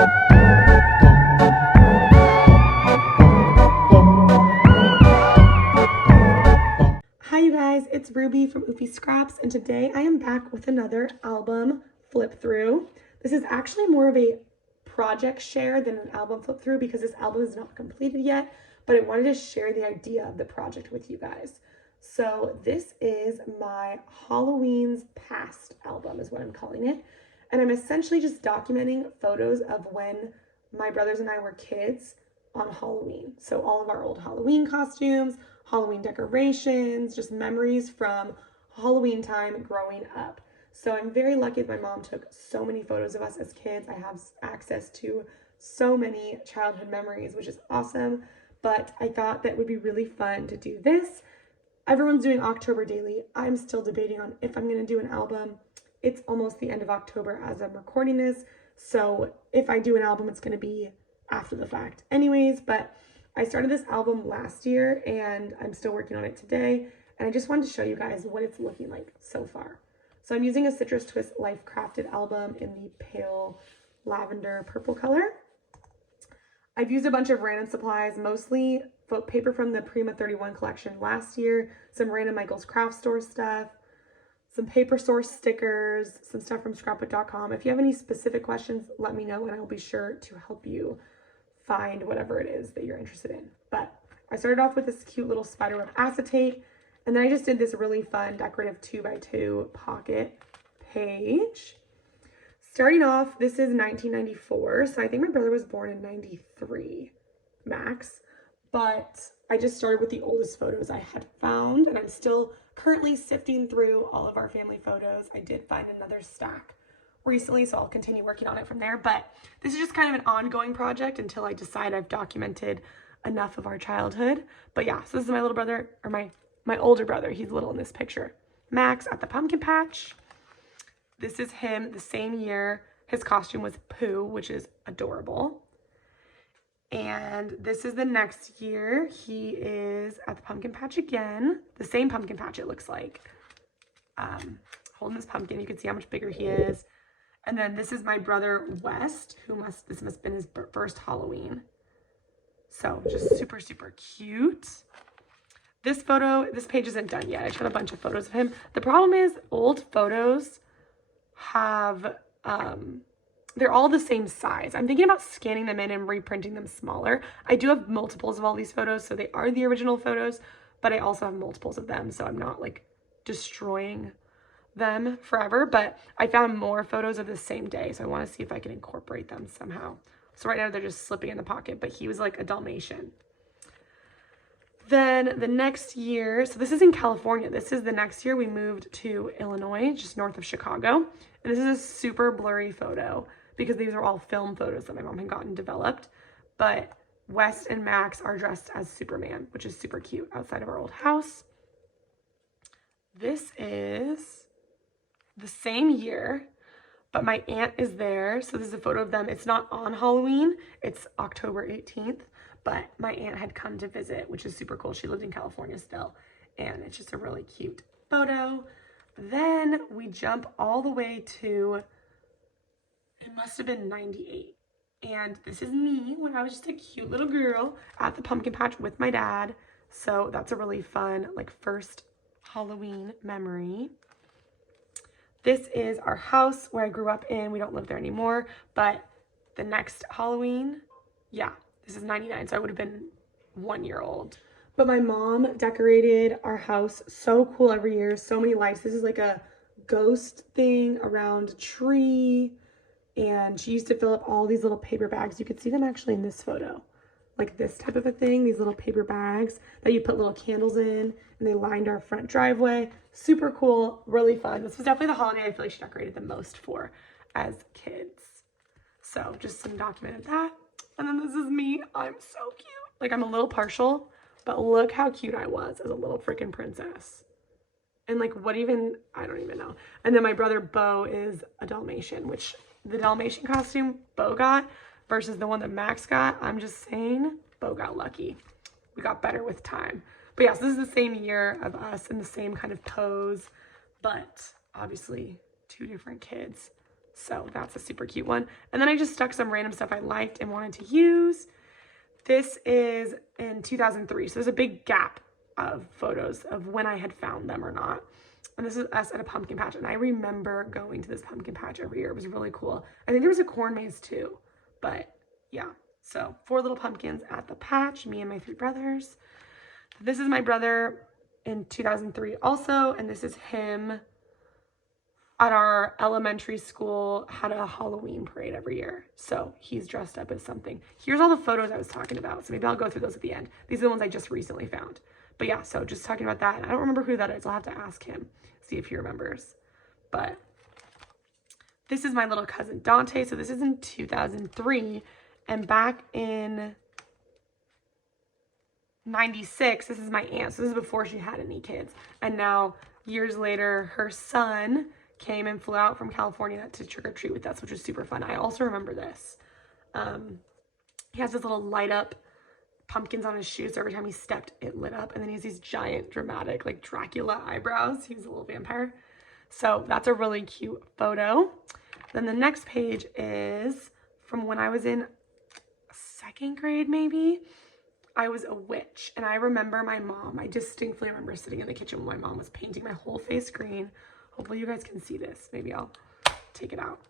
Hi you guys, it's Ruby from Oofy Scraps, and today I am back with another album flip through. This is actually more of a project share than an album flip through because this album is not completed yet, but I wanted to share the idea of the project with you guys. So this is my Halloween's Past album is what I'm calling it, and I'm essentially just documenting photos of when my brothers and I were kids on Halloween. So all of our old Halloween costumes, Halloween decorations, just memories from Halloween time growing up. So I'm very lucky that my mom took so many photos of us as kids. I have access to so many childhood memories, which is awesome. But I thought that would be really fun to do this. Everyone's doing October daily. I'm still debating on if I'm going to do an album. It's almost the end of October as I'm recording this. So if I do an album, it's going to be after the fact anyways. But I started this album last year and I'm still working on it today. And I just wanted to show you guys what it's looking like so far. So I'm using a Citrus Twist Life Crafted album in the pale lavender purple color. I've used a bunch of random supplies, mostly paper from the Prima 31 collection last year, some random Michael's Craft Store stuff, some Paper Source stickers, some stuff from scrapbook.com. If you have any specific questions, let me know and I will be sure to help you find whatever it is that you're interested in. But I started off with this cute little spiderweb acetate, and then I just did this really fun decorative 2x2 pocket page. Starting off, this is 1994, so I think my brother was born in 93, max. But I just started with the oldest photos I had found, and I'm still currently sifting through all of our family photos. I did find another stack recently, so I'll continue working on it from there. But this is just kind of an ongoing project until I decide I've documented enough of our childhood. But yeah, so this is my little brother, or my older brother. He's little in this picture. Max at the pumpkin patch. This is him the same year. His costume was Pooh, which is adorable. And this is the next year. He is at the pumpkin patch again. The same pumpkin patch, it looks like. Holding this pumpkin. You can see how much bigger he is. And then this is my brother West, this must have been his first Halloween. So just super, super cute. This page isn't done yet. I just have a bunch of photos of him. The problem is old photos have, they're all the same size. I'm thinking about scanning them in and reprinting them smaller. I do have multiples of all these photos, so they are the original photos, but I also have multiples of them, so I'm not like destroying them forever. But I found more photos of the same day, so I want to see if I can incorporate them somehow. So right now they're just slipping in the pocket, but he was like a Dalmatian. Then the next year, so this is in California. This is the next year we moved to Illinois, just north of Chicago. And this is a super blurry photo because these are all film photos that my mom had gotten developed. But West and Max are dressed as Superman, which is super cute, outside of our old house. This is the same year, but my aunt is there. So this is a photo of them. It's not on Halloween. It's October 18th, but my aunt had come to visit, which is super cool. She lived in California still, and it's just a really cute photo. Then we jump all the way to, it must have been 98. And this is me when I was just a cute little girl at the pumpkin patch with my dad. So that's a really fun, like, first Halloween memory. This is our house where I grew up in. We don't live there anymore, but the next Halloween, yeah, this is 99, so I would have been 1 year old. But my mom decorated our house so cool every year, so many lights. This is like a ghost thing around a tree, and she used to fill up all these little paper bags. You could see them actually in this photo, like this type of a thing, these little paper bags that you put little candles in, and they lined our front driveway. Super cool, really fun. This was definitely the holiday I feel like she decorated the most for as kids. So just some documented that. And then this is me. I'm so cute. Like, I'm a little partial, but look how cute I was as a little freaking princess. And like, what even, I don't even know. And then my brother Bo is a Dalmatian, which the Dalmatian costume Bo got versus the one that Max got, I'm just saying, Bo got lucky. We got better with time. But yes, this is the same year of us in the same kind of pose, but obviously two different kids. So that's a super cute one. And then I just stuck some random stuff I liked and wanted to use. This is in 2003. So there's a big gap of photos of when I had found them or not. And this is us at a pumpkin patch. And I remember going to this pumpkin patch every year. It was really cool. I think there was a corn maze too. But yeah, so 4 little pumpkins at the patch, me and my 3 brothers. This is my brother in 2003 also. And this is him at our elementary school, had a Halloween parade every year. So he's dressed up as something. Here's all the photos I was talking about. So maybe I'll go through those at the end. These are the ones I just recently found. But yeah, so just talking about that. I don't remember who that is. I'll have to ask him, see if he remembers. But this is my little cousin Dante. So this is in 2003. And back in 96, this is my aunt. So this is before she had any kids. And now, years later, her son came and flew out from California to trick-or-treat with us, which was super fun. I also remember this. He has this little light up pumpkins on his shoes, so every time he stepped, it lit up. And then he has these giant, dramatic, like Dracula eyebrows. He's a little vampire. So that's a really cute photo. Then the next page is from when I was in 2nd grade, maybe. I was a witch, and I remember my mom. I distinctly remember sitting in the kitchen when my mom was painting my whole face green. Hopefully you guys can see this. Maybe I'll take it out.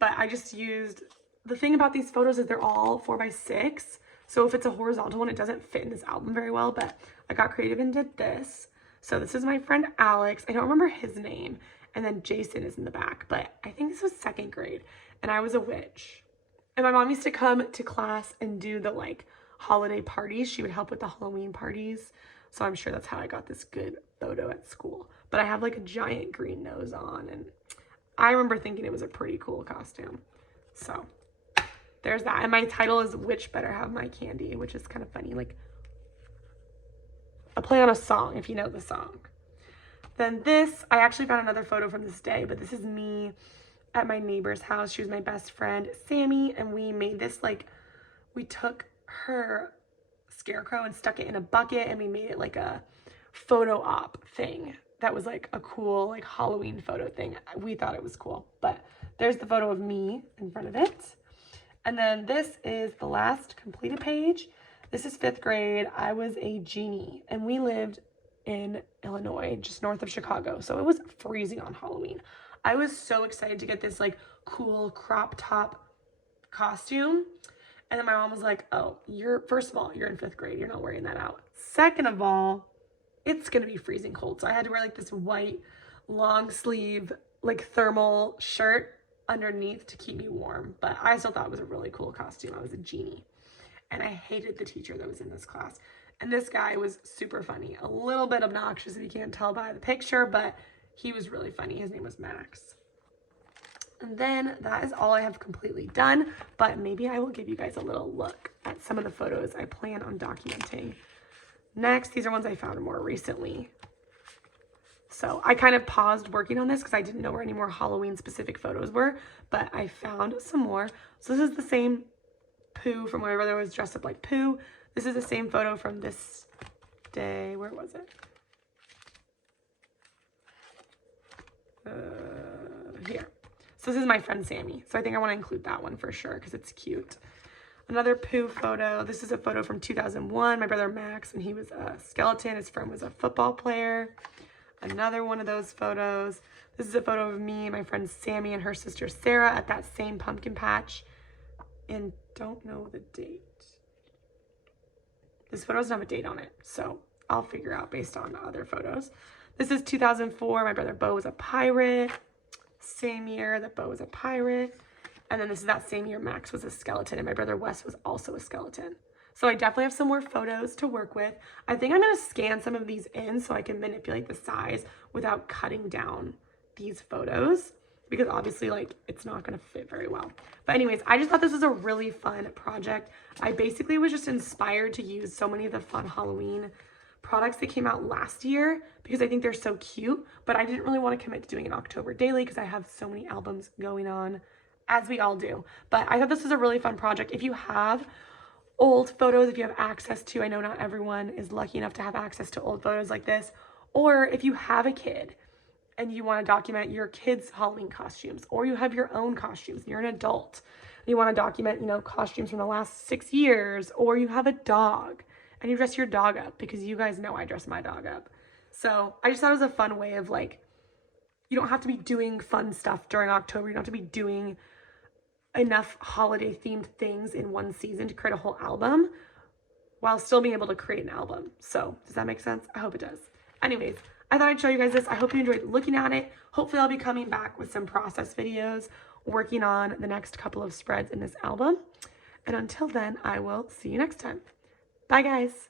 But I just used, the thing about these photos is they're all 4x6. So if it's a horizontal one, it doesn't fit in this album very well, but I got creative and did this. So this is my friend Alex. I don't remember his name. And then Jason is in the back, but I think this was 2nd grade and I was a witch. And my mom used to come to class and do the like holiday parties. She would help with the Halloween parties. So I'm sure that's how I got this good photo at school. But I have like a giant green nose on, and I remember thinking it was a pretty cool costume. So there's that. And my title is Witch Better Have My Candy, which is kind of funny. Like a play on a song, if you know the song. Then this, I actually found another photo from this day, but this is me at my neighbor's house. She was my best friend, Sammy, and we made this like, we took her scarecrow and stuck it in a bucket, and we made it like a photo op thing. That was like a cool like Halloween photo thing. We thought it was cool. But there's the photo of me in front of it. And then this is the last completed page. This is 5th grade. I was a genie, and we lived in Illinois, just north of Chicago. So it was freezing on Halloween. I was so excited to get this like cool crop top costume. And then my mom was like, oh, first of all, you're in 5th grade. You're not wearing that out. Second of all, it's going to be freezing cold. So I had to wear like this white long sleeve, like thermal shirt underneath to keep me warm. But I still thought it was a really cool costume. I was a genie. And I hated the teacher that was in this class. And this guy was super funny. A little bit obnoxious if you can't tell by the picture, but he was really funny. His name was Max. And then that is all I have completely done. But maybe I will give you guys a little look at some of the photos I plan on documenting. Next, these are ones I found more recently. So I kind of paused working on this because I didn't know where any more Halloween specific photos were, but I found some more. So this is the same Pooh from when my brother was dressed up like Pooh. This is the same photo from this day. Where was it? Here. So this is my friend Sammy. So I think I want to include that one for sure because it's cute. Another Pooh photo. This is a photo from 2001. My brother Max, when he was a skeleton. His friend was a football player. Another one of those photos. This is a photo of me, my friend Sammy, and her sister Sarah at that same pumpkin patch. And don't know the date. This photo doesn't have a date on it, so I'll figure out based on other photos. This is 2004. My brother Bo was a pirate. Same year that Bo was a pirate. And then this is that same year Max was a skeleton, and my brother Wes was also a skeleton. So I definitely have some more photos to work with. I think I'm going to scan some of these in so I can manipulate the size without cutting down these photos, because obviously like it's not going to fit very well. But anyways, I just thought this was a really fun project. I basically was just inspired to use so many of the fun Halloween products that came out last year because I think they're so cute, but I didn't really want to commit to doing an October daily because I have so many albums going on, as we all do. But I thought this was a really fun project. If you have old photos, if you have access to, I know not everyone is lucky enough to have access to old photos like this, or if you have a kid and you want to document your kids' Halloween costumes, or you have your own costumes, you're an adult, and you want to document, you know, costumes from the last 6 years, or you have a dog and you dress your dog up, because you guys know I dress my dog up. So I just thought it was a fun way of like, you don't have to be doing fun stuff during October. You don't have to be doing enough holiday themed things in one season to create a whole album while still being able to create an album. So does that make sense? I hope it does. Anyways, I thought I'd show you guys this. I hope you enjoyed looking at it. Hopefully I'll be coming back with some process videos, working on the next couple of spreads in this album. And until then, I will see you next time. Bye guys.